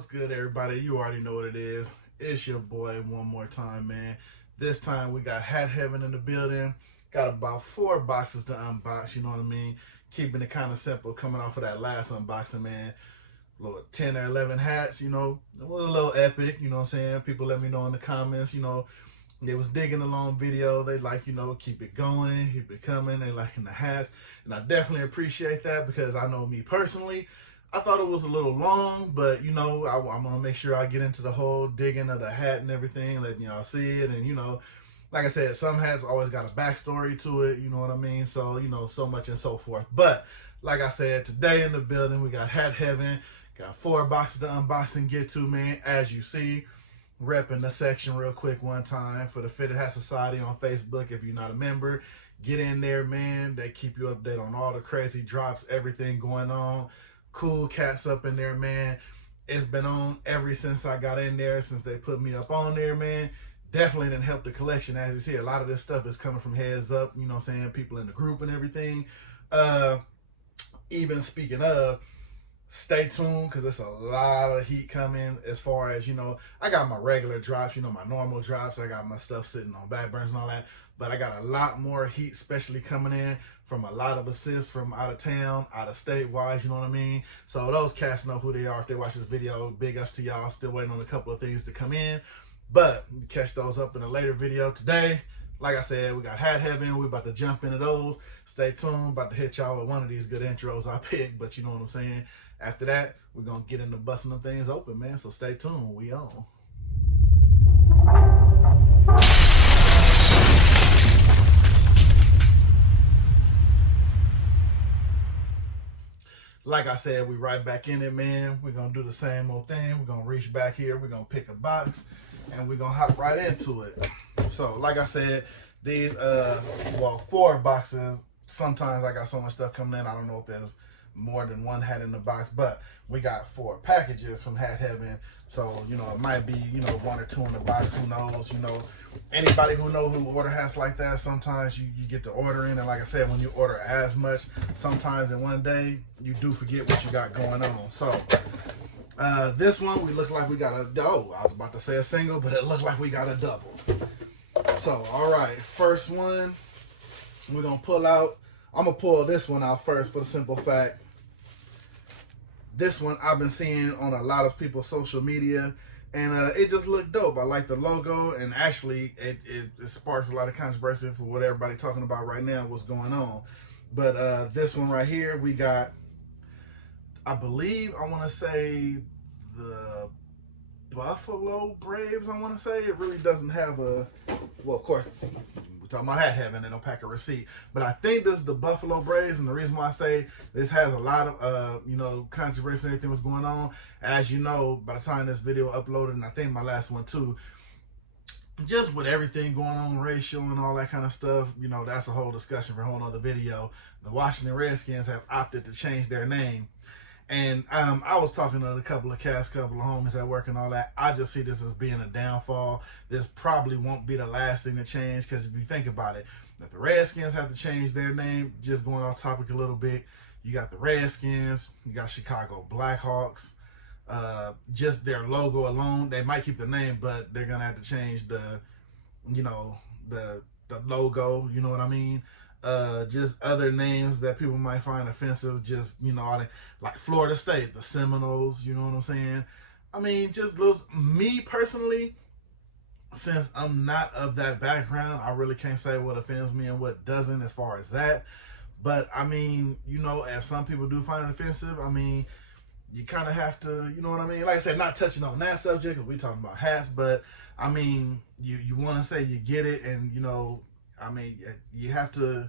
What's good, everybody? You already know what it is. It's your boy one more time, man. This time we got Hat Heaven in the building. Got about 4 boxes to unbox, you know what I mean? Keeping it kind of simple, coming off of that last unboxing, man. Little 10 or 11 hats, you know. It was a little epic, you know what I'm saying? People let me know in the comments, you know, they was digging the long video. They like, you know, keep it going, keep it coming. They liking the hats. And I definitely appreciate that because I know me personally, I thought it was a little long, but, you know, I'm going to make sure I get into the whole digging of the hat and everything, letting y'all see it. And, you know, like I said, some hats always got a backstory to it, you know what I mean? So, you know, so much and so forth. But, like I said, today in the building, we got Hat Heaven. Got 4 boxes to unbox and get to, man. As you see, repping the section real quick one time for the Fitted Hat Society on Facebook. If you're not a member, get in there, man. They keep you updated on all the crazy drops, everything going on. Cool cats up in there, man. It's been on ever since I got in there, since they put me up on there, man. Definitely didn't help the collection. As you see, a lot of this stuff is coming from Heads Up, you know what I'm saying, people in the group and everything. Even speaking of, stay tuned because there's a lot of heat coming as far as, you know, I got my regular drops, you know, my normal drops. I got my stuff sitting on back burners and all that. But I got a lot more heat, especially coming in from a lot of assists from out of town, out of state wise, you know what I mean? So those cats know who they are if they watch this video. Big ups to y'all. Still waiting on a couple of things to come in. But catch those up in a later video. Today, like I said, we got Hat Heaven. We're about to jump into those. Stay tuned. About to hit y'all with one of these good intros I picked, but you know what I'm saying? After that, we're going to get into busting them things open, man. So stay tuned. We on. Like I said, we right back in it, man. We're going to do the same old thing. We're going to reach back here. We're going to pick a box, and we're going to hop right into it. So, like I said, these, 4 boxes. Sometimes I got so much stuff coming in. I don't know if there's more than one hat in the box, but we got 4 packages from Hat Heaven. So, you know, it might be, you know, 1 or 2 in the box. Who knows? You know, anybody who knows who order hats like that, sometimes you get to order in. And like I said, when you order as much, sometimes in one day, you do forget what you got going on. So, this one, we look like we got a, I was about to say a single, but it looked like we got a double. So, all right, first one, we're going to pull out. I'm going to pull this one out first for the simple fact. This one I've been seeing on a lot of people's social media, and it just looked dope. I like the logo, and actually it sparks a lot of controversy for what everybody talking about right now, what's going on. But this one right here, we got, I believe, I want to say the Buffalo Braves, I want to say. It really doesn't have a, well, of course, talking about Hat Heaven, they don't pack a receipt, but I think this is the Buffalo Braves. And the reason why I say this has a lot of you know, controversy and everything was going on, as you know, by the time this video uploaded, and I think my last one too, just with everything going on, racial and all that kind of stuff, you know, that's a whole discussion for a whole other video. The Washington Redskins have opted to change their name. And I was talking to a couple of cats, couple of homies at work and all that. I just see this as being a downfall. This probably won't be the last thing to change, because if you think about it, if the Redskins have to change their name, just going off topic a little bit, you got the Redskins, you got Chicago Blackhawks, just their logo alone, they might keep the name, but they're going to have to change the, you know, the logo, you know what I mean? Just other names that people might find offensive, just, you know, like Florida State, the Seminoles, you know what I'm saying? I mean, just those, me personally, since I'm not of that background, I really can't say what offends me and what doesn't as far as that. But, I mean, you know, if some people do find it offensive, I mean, you kind of have to, you know what I mean? Like I said, not touching on that subject, because we talking about hats, but, I mean, you want to say you get it, and, you know, I mean, you have to,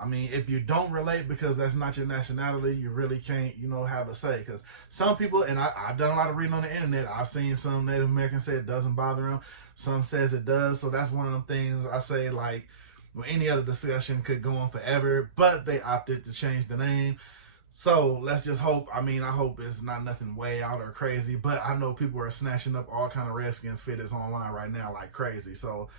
I mean, if you don't relate because that's not your nationality, you really can't, you know, have a say. Because some people, and I've done a lot of reading on the internet, I've seen some Native Americans say it doesn't bother them. Some says it does. So that's one of them things I say, like, well, any other discussion could go on forever, but they opted to change the name. So let's just hope, I mean, I hope it's not nothing way out or crazy, but I know people are snatching up all kind of Redskins fitteds online right now like crazy. So,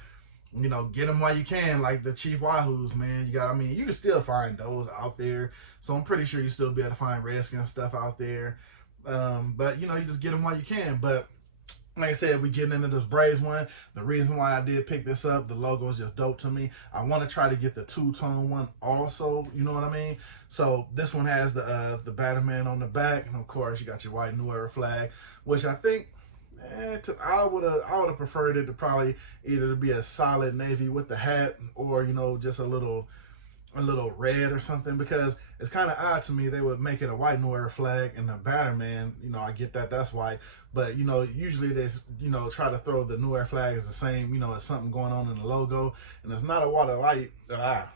you know, get them while you can, like the Chief Wahoos, man. You got, I mean, you can still find those out there. So I'm pretty sure you still be able to find Redskins stuff out there. But you know, you just get them while you can. But like I said, we getting into this braids one. The reason why I did pick this up, the logo is just dope to me. I want to try to get the two-tone one also, you know what I mean? So this one has the Batman on the back, and of course you got your white New Era flag, which I think I would have preferred it to probably either to be a solid navy with the hat, or you know, just a little red or something, because it's kind of odd to me they would make it a white New Era flag and the Batman, you know, I get that that's white, but you know, usually they, you know, try to throw the New Era flag as the same, you know, as something going on in the logo, and there's not a lot of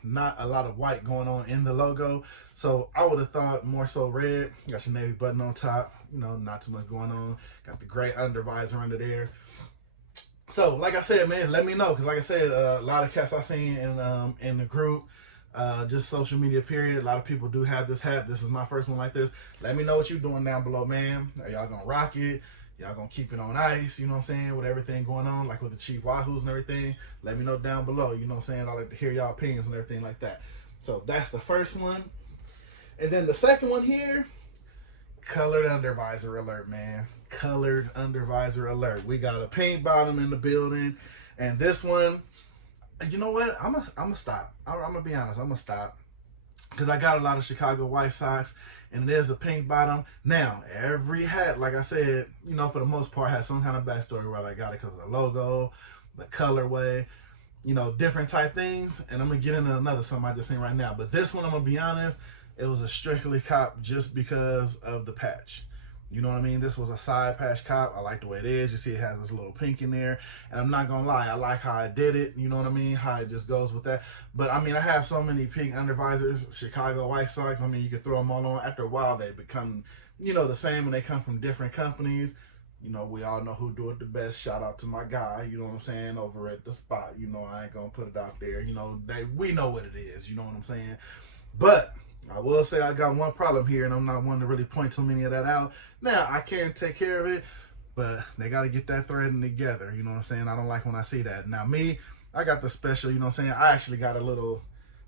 not a lot of white going on in the logo. So I would have thought more so red. You got your navy button on top, you know, not too much going on. Got the gray under visor under there. So like I said, man, let me know, because like I said, a lot of cats I seen in the group, just social media period, a lot of people do have this hat. This is my first one like this. Let me know what you're doing down below, man. Are y'all gonna rock it? Y'all gonna keep it on ice, you know what I'm saying, with everything going on, like with the Chief Wahoos and everything? Let me know down below, you know what I'm saying? I like to hear y'all opinions and everything like that. So that's the first one. And then the second one here, colored under visor alert, man. Colored under visor alert. We got a pink bottom in the building, and this one, you know what? I'm gonna stop. I'm gonna be honest. I'm gonna stop, because I got a lot of Chicago White Sox, and there's a pink bottom. Now, every hat, like I said, you know, for the most part, has some kind of backstory where I got it, because of the logo, the colorway, you know, different type things. And I'm gonna get into another something I just seen right now. But this one, I'm gonna be honest, it was a strictly cop just because of the patch. You know what I mean? This was a side patch cop. I like the way it is. You see it has this little pink in there. And I'm not going to lie, I like how I did it. You know what I mean? How it just goes with that. But, I mean, I have so many pink undervisors, Chicago White Sox. I mean, you can throw them all on. After a while, they become, you know, the same when they come from different companies. You know, we all know who do it the best. Shout out to my guy, you know what I'm saying, over at the spot. You know, I ain't going to put it out there. You know, we know what it is. You know what I'm saying? But I will say I got one problem here, and I'm not one to really point too many of that out. Now, I can take care of it, but they got to get that threading together. You know what I'm saying? I don't like when I see that. Now, me, I got the special, you know what I'm saying? I actually got a little,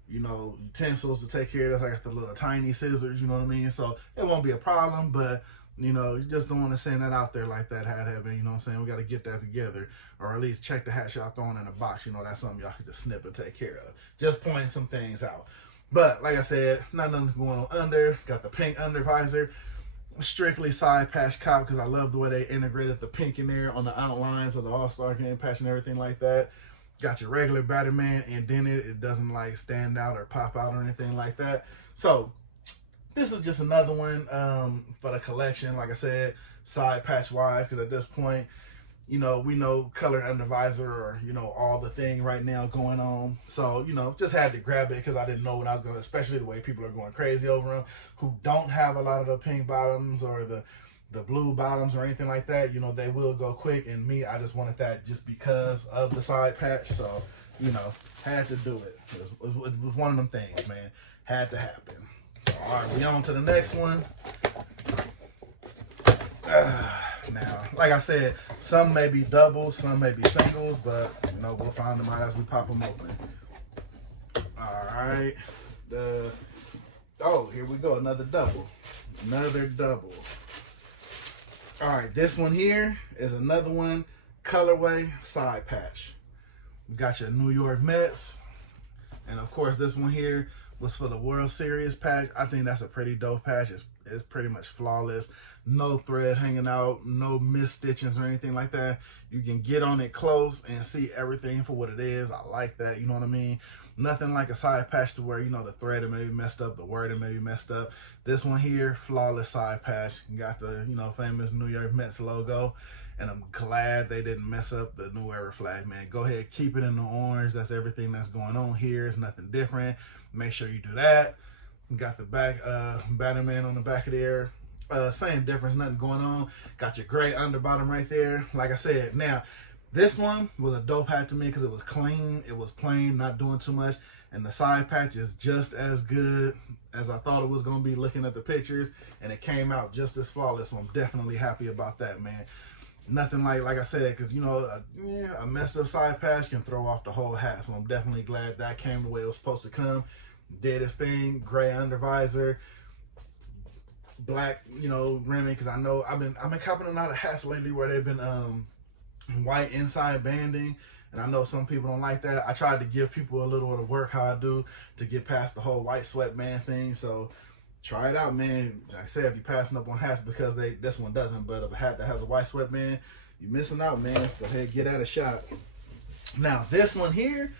you know, utensils to take care of this. I got the little tiny scissors, you know what I mean? So it won't be a problem, but, you know, you just don't want to send that out there like that, hat heaven, you know what I'm saying? We got to get that together, or at least check the hat y'all throwing in a box. You know, that's something y'all can just snip and take care of. Just pointing some things out. But like I said, not nothing going on under. Got the pink under visor. Strictly side patch cop, because I love the way they integrated the pink in there on the outlines of the All-Star game patch and everything like that. Got your regular Batman, and then it doesn't like stand out or pop out or anything like that. So this is just another one for the collection. Like I said, side patch wise, because at this point, you know, we know colored under visor, or, you know, all the thing right now going on. So, you know, just had to grab it because I didn't know what I was going to, especially the way people are going crazy over them who don't have a lot of the pink bottoms or the blue bottoms or anything like that. You know, they will go quick. And me, I just wanted that just because of the side patch. So, you know, had to do it. It was one of them things, man. Had to happen. So, all right, we on to the next one. Now, like I said, some may be doubles, some may be singles, but, you know, we'll find them out as we pop them open. All right. Oh, here we go. Another double. Another double. All right. This one here is another one. Colorway side patch. We got your New York Mets. And, of course, this one here was for the World Series patch. I think that's a pretty dope patch. It's pretty much flawless. No thread hanging out, no misstitchings or anything like that. You can get on it close and see everything for what it is. I like that, you know what I mean? Nothing like a side patch to where, you know, the thread may be messed up, the wording may be messed up. This one here, flawless side patch. You got the, you know, famous New York Mets logo. And I'm glad they didn't mess up the New Era flag, man. Go ahead, keep it in the orange. That's everything that's going on here. It's nothing different. Make sure you do that. You got the back, Batman on the back of there. Same difference, nothing going on. Got your gray under bottom right there. Like I said, now, this one was a dope hat to me because it was clean. It was plain, not doing too much. And the side patch is just as good as I thought it was going to be looking at the pictures. And it came out just as flawless. So I'm definitely happy about that, man. Nothing like I said, because, you know, a messed up side patch can throw off the whole hat. So I'm definitely glad that came the way it was supposed to come. Did its thing. Gray under visor. black, you know, rimming, because I know I've been copping a lot of hats lately where they've been white inside banding, and I know some people don't like that. I tried to give people a little of the work how I do to get past the whole white sweatband thing. So try it out, man. Like I said, if you're passing up on hats because this one doesn't, but if a hat that has a white sweatband, you're missing out, man. Go ahead, get at a shot. Now this one here,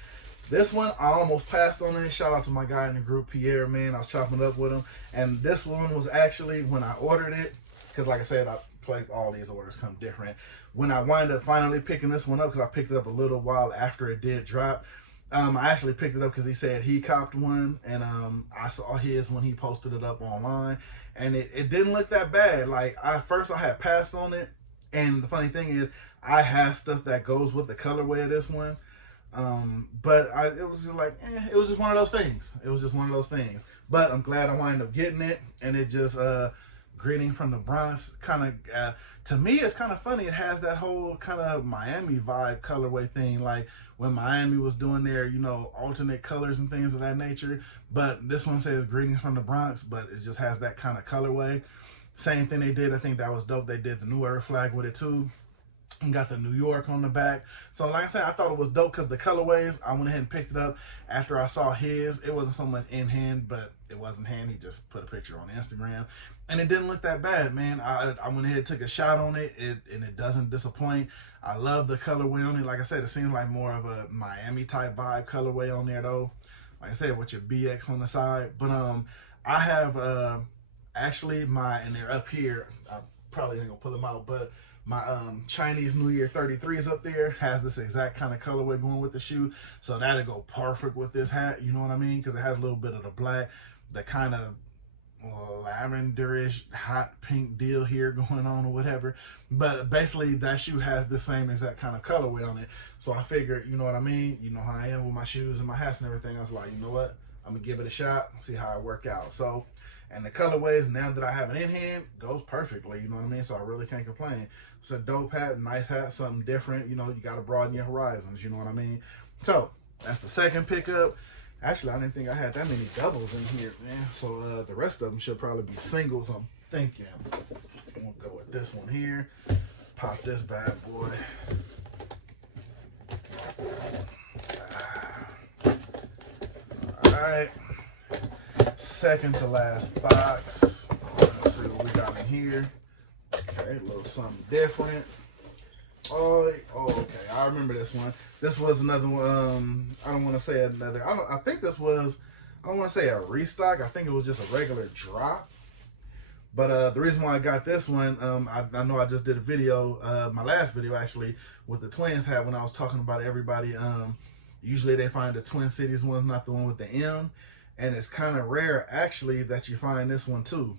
this one I almost passed on it. Shout out to my guy in the group, Pierre, man. I was chopping it up with him, and this one was actually when I ordered it, because like I said, I placed all these orders come different. When I wind up finally picking this one up, because I picked it up a little while after it did drop, I actually picked it up because he said he copped one, and I saw his when he posted it up online, and it didn't look that bad. Like, first I had passed on it, and the funny thing is I have stuff that goes with the colorway of this one, but it was just like, it was just one of those things. It was just one of those things. But I'm glad I wound up getting it, and it just greeting from the Bronx kind of to me it's kind of funny. It has that whole kind of Miami vibe colorway thing, like when Miami was doing their, you know, alternate colors and things of that nature. But this one says greetings from the Bronx, but it just has that kind of colorway. Same thing they did, I think that was dope. They did the New Era flag with it too, and got the New York on the back. So like I said, I thought it was dope because the colorways, I went ahead and picked it up after I saw his. It wasn't so much in hand, but it was in hand. He just put a picture on Instagram, and it didn't look that bad, man. I went ahead and took a shot on it, and it doesn't disappoint. I love the colorway on it. Like I said, it seems like more of a Miami type vibe colorway on there though. Like I said, with your BX on the side. But I have actually and they're up here. I probably ain't gonna pull them out, but my Chinese New Year 33s up there has this exact kind of colorway going with the shoe. So that'll go perfect with this hat, you know what I mean? Because it has a little bit of the black, the kind of lavenderish hot pink deal here going on or whatever. But basically that shoe has the same exact kind of colorway on it. So I figured, you know what I mean? You know how I am with my shoes and my hats and everything. I was like, you know what? I'm gonna give it a shot, see how it work out. So, and the colorways, now that I have it in hand, goes perfectly, you know what I mean? So I really can't complain. It's a dope hat, nice hat, something different. You know, you got to broaden your horizons, you know what I mean? So that's the second pickup. Actually, I didn't think I had that many doubles in here, man. So the rest of them should probably be singles, I'm thinking. We'll go with this one here. Pop this bad boy. All right. Second to last box. Let's see what we got in here. Okay, a little something different. Oh, okay. I remember this one. This was another one. I don't want to say another. I think this was. I don't want to say a restock. I think it was just a regular drop. But the reason why I got this one, I know I just did a video, my last video actually, with the Twins hat when I was talking about everybody. Usually they find the Twin Cities one's not the one with the M. And it's kind of rare, actually, that you find this one, too.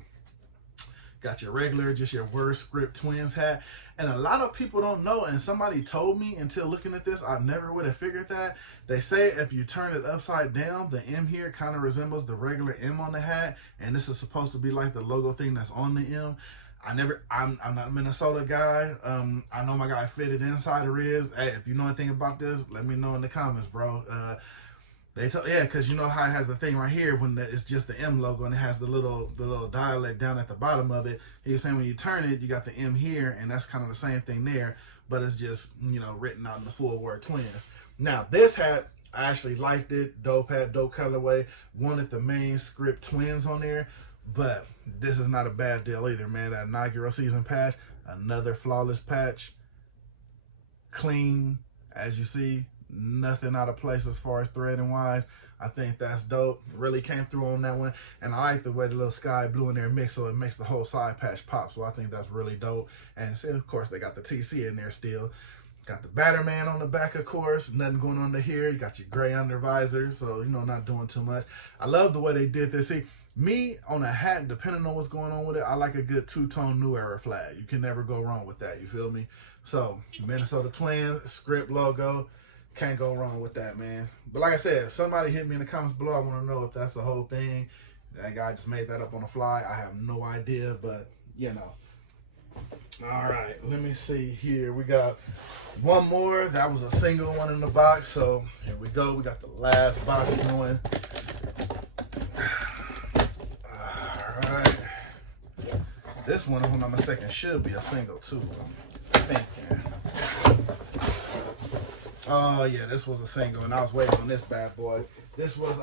Got your regular, just your word script Twins hat. And a lot of people don't know, and somebody told me until looking at this, I never would have figured that. They say if you turn it upside down, the M here kind of resembles the regular M on the hat. And this is supposed to be like the logo thing that's on the M. I'm not a Minnesota guy. I know my guy Fitted Insider is. Hey, if you know anything about this, let me know in the comments, bro. Yeah, because you know how it has the thing right here when it's just the M logo and it has the little dialect down at the bottom of it. He was saying when you turn it, you got the M here, and that's kind of the same thing there, but it's just, you know, written out in the full word Twin. Now, this hat, I actually liked it. Dope hat, dope colorway. Wanted the main script Twins on there, but this is not a bad deal either, man. That inaugural season patch, another flawless patch. Clean, as you see. Nothing out of place as far as threading wise. I think that's dope. Really came through on that one. And I like the way the little sky blue in there mix, so it makes the whole side patch pop. So I think that's really dope. And see, of course, they got the TC in there still. Got the Batterman on the back, of course. Nothing going on to here. You got your gray under visor. So, you know, not doing too much. I love the way they did this. See, me on a hat, depending on what's going on with it, I like a good two-tone New Era flag. You can never go wrong with that. You feel me? So, Minnesota Twins, script logo. Can't go wrong with that, man. But like I said, if somebody hit me in the comments below, I want to know if that's the whole thing. That guy just made that up on the fly. I have no idea, but, you know. All right, let me see here. We got one more. That was a single one in the box. So here we go. We got the last box going. All right. This one, if I'm not mistaken, should be a single too. I'm thinking. Oh yeah, this was a single, and I was waiting on this bad boy. This was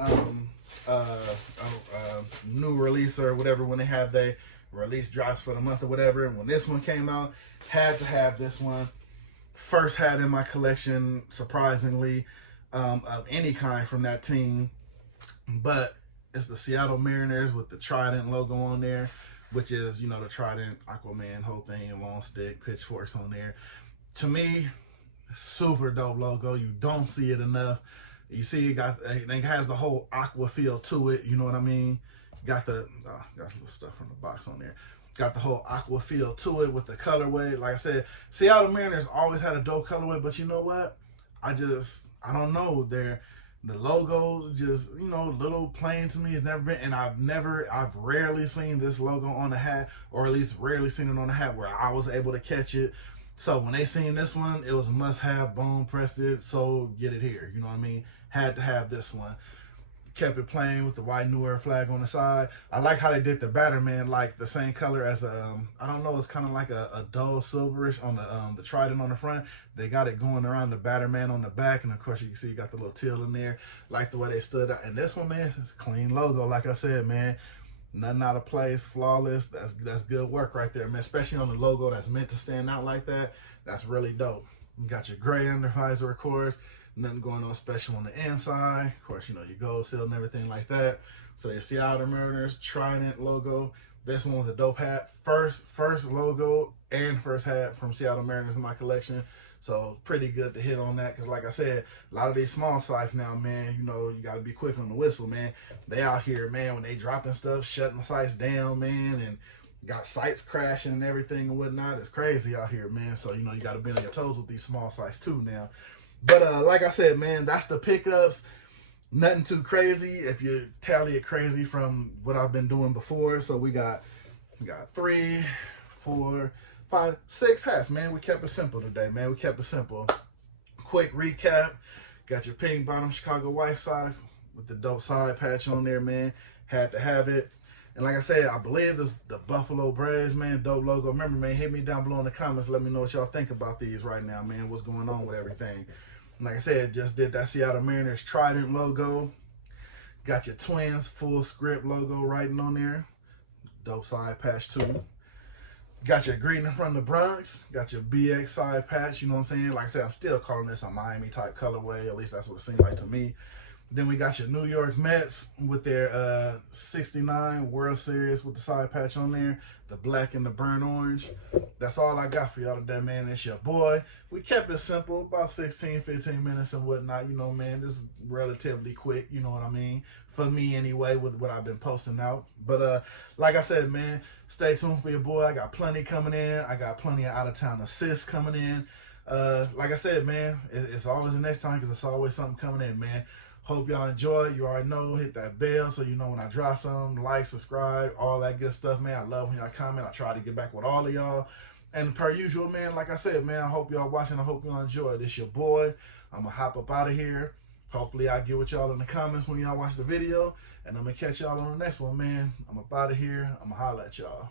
new release or whatever when they have their release drops for the month or whatever. And when this one came out, had to have this one. First had in my collection, surprisingly, of any kind from that team. But it's the Seattle Mariners with the Trident logo on there, which is, you know, the Trident, Aquaman, whole thing, long stick, pitchforks on there. To me, super dope logo. You don't see it enough. You see it has the whole aqua feel to it, you know what I mean? Got the got little stuff from the box on there. Got the whole aqua feel to it with the colorway. Like I said, Seattle Mariners always had a dope colorway, but you know what? I don't know. The logo just, you know, little plain to me. It's never been, and I've rarely seen this logo on a hat, or at least rarely seen it on a hat where I was able to catch it. So when they seen this one, it was a must-have, boom, pressed it, so get it here. You know what I mean? Had to have this one. Kept it plain with the white New Era flag on the side. I like how they did the Batterman, like the same color as the, I don't know, it's kind of like a dull silverish on the Trident on the front. They got it going around the Batterman on the back, and of course you can see you got the little teal in there. Like the way they stood out. And this one, man, it's a clean logo, like I said, man. Nothing out of place, flawless. That's good work right there, man. Especially on the logo that's meant to stand out like that. That's really dope. You got your gray under visor, of course. Nothing going on special on the inside. Of course, you know, your gold seal and everything like that. So your Seattle Mariners Trident logo. This one was a dope hat. First logo and first hat from Seattle Mariners in my collection. So pretty good to hit on that, because like I said, a lot of these small sites now, man, you know, you got to be quick on the whistle, man. They out here, man, when they dropping stuff, shutting the sites down, man, and got sites crashing and everything and whatnot. It's crazy out here, man. So, you know, you got to be on your toes with these small sites too now. But like I said, man, that's the pickups. Nothing too crazy if you tally it crazy from what I've been doing before. So we got 3, 4, 5, 6 hats, man. We kept it simple today, man. We kept it simple. Quick recap. Got your pink bottom Chicago White Sox with the dope side patch on there, man. Had to have it. And like I said, I believe this the Buffalo Braves, man. Dope logo. Remember, man, hit me down below in the comments. Let me know what y'all think about these right now, man. What's going on with everything. And like I said, just did that Seattle Mariners Trident logo. Got your Twins full script logo writing on there. Dope side patch too. Got your greeting from the Bronx. Got your BX side patch, you know what I'm saying? Like I said, I'm still calling this a Miami type colorway. At least that's what it seemed like to me. Then we got your New York Mets with their 69 World Series with the side patch on there. The black and the burnt orange. That's all I got for y'all today, man. It's your boy. We kept it simple, about 16, 15 minutes and whatnot. You know, man, this is relatively quick, you know what I mean? For me anyway, with what I've been posting out. But like I said, man, stay tuned for your boy. I got plenty coming in. I got plenty of out-of-town assists coming in. Like I said, man, it's always the next time, because it's always something coming in, man. Hope y'all enjoy. You already know, hit that bell so you know when I drop something. Like, subscribe, all that good stuff, man. I love when y'all comment. I try to get back with all of y'all. And per usual, man, like I said, man, I hope y'all watching. I hope y'all enjoy. This your boy. I'm going to hop up out of here. Hopefully I get with y'all in the comments when y'all watch the video. And I'm going to catch y'all on the next one, man. I'm up out of here. I'm going to holler at y'all.